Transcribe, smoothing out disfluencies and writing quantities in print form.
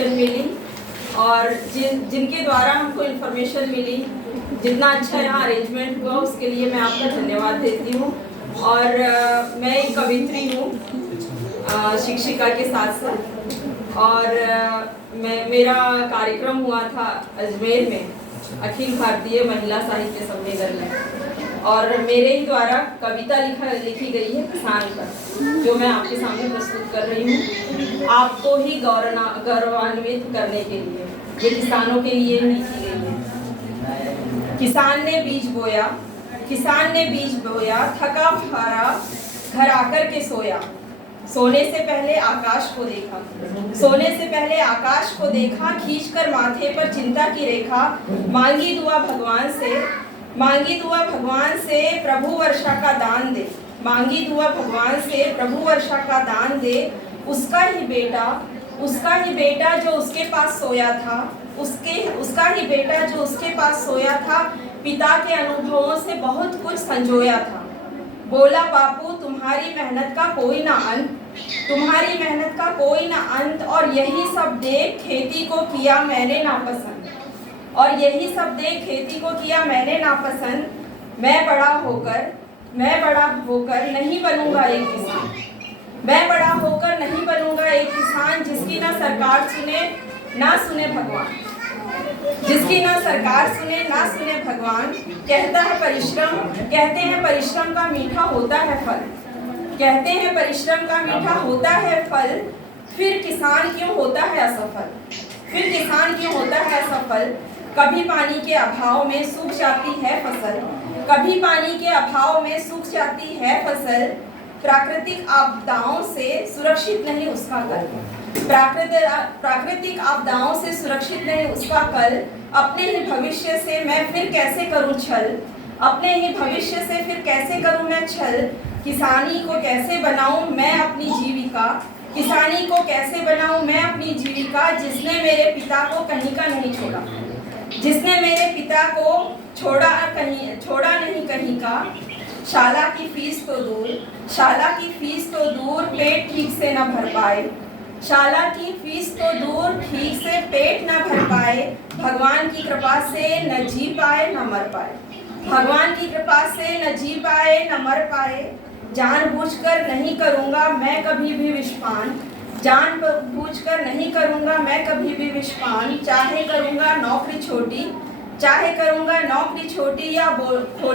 Information मिली और जिनके द्वारा हमको इन्फॉर्मेशन मिली, जितना अच्छा यहाँ अरेंजमेंट हुआ उसके लिए मैं आपका धन्यवाद देती हूँ। और मैं एक कवित्री हूँ, शिक्षिका के साथ साथ। और मेरा कार्यक्रम हुआ था अजमेर में अखिल भारतीय महिला साहित्य सम्मेलन में, और मेरे ही द्वारा कविता लिखी गई है किसान पर, जो मैं आपके सामने प्रस्तुत कर रही हूँ आपको ही गौरवान्वित करने के लिए। ये किसानों के लिए लिखी गई है। किसान ने बीज बोया, किसान ने बीज बोया, थका हारा घर आकर के सोया। सोने से पहले आकाश को देखा, सोने से पहले आकाश को देखा, खींचकर माथे पर चिंता की रेखा। मांगी दुआ भगवान से, मांगी दुआ भगवान से प्रभु वर्षा का दान दे। मांगी दुआ भगवान से प्रभु वर्षा का दान दे। उसका ही बेटा जो उसके पास सोया था, उसका ही बेटा जो उसके पास सोया था, पिता के अनुभवों से बहुत कुछ संजोया था। बोला बापू तुम्हारी मेहनत का कोई ना अंत, तुम्हारी मेहनत का कोई ना अंत। और यही सब देख खेती को किया मैंने नापसंद, और यही सब देख खेती को किया मैंने नापसंद। मैं बड़ा होकर नहीं बनूंगा एक किसान, मैं बड़ा होकर नहीं बनूंगा एक किसान जिसकी ना सरकार सुने ना सुने भगवान, जिसकी ना सरकार सुने ना सुने भगवान। कहते हैं परिश्रम का मीठा होता है फल, कहते हैं परिश्रम का मीठा होता है फल। फिर किसान क्यों होता है असफल, फिर किसान क्यों होता है असफल। कभी पानी के अभाव में सूख जाती है फसल, कभी पानी के अभाव में सूख जाती है फसल। प्राकृतिक आपदाओं से सुरक्षित नहीं उसका कल, प्राकृतिक आपदाओं से सुरक्षित नहीं उसका कल। अपने ही भविष्य से मैं फिर कैसे करूं छल, अपने ही भविष्य से फिर कैसे करूं मैं छल। किसानी को कैसे बनाऊं मैं अपनी जीविका, किसानी को कैसे बनाऊं मैं अपनी जीविका। जिसने मेरे पिता को कहीं का नहीं छोड़ा, जिसने मेरे पिता को छोड़ा नहीं कहीं का। शाला की फीस तो दूर, शाला की फीस तो दूर, पेट ठीक से न भर पाए। शाला की फीस तो दूर, ठीक से पेट न भर पाए। भगवान की कृपा से न जी पाए न मर पाए, भगवान की कृपा से न जी पाए न मर पाए। जानबूझकर नहीं करूँगा मैं कभी भी विषपान, जानबूझकर नहीं करूँगा मैं कभी भी विषपान। चाहे करूँगा नौकरी छोटी, चाहे करूँगा नौकरी छोटी या खोलूँ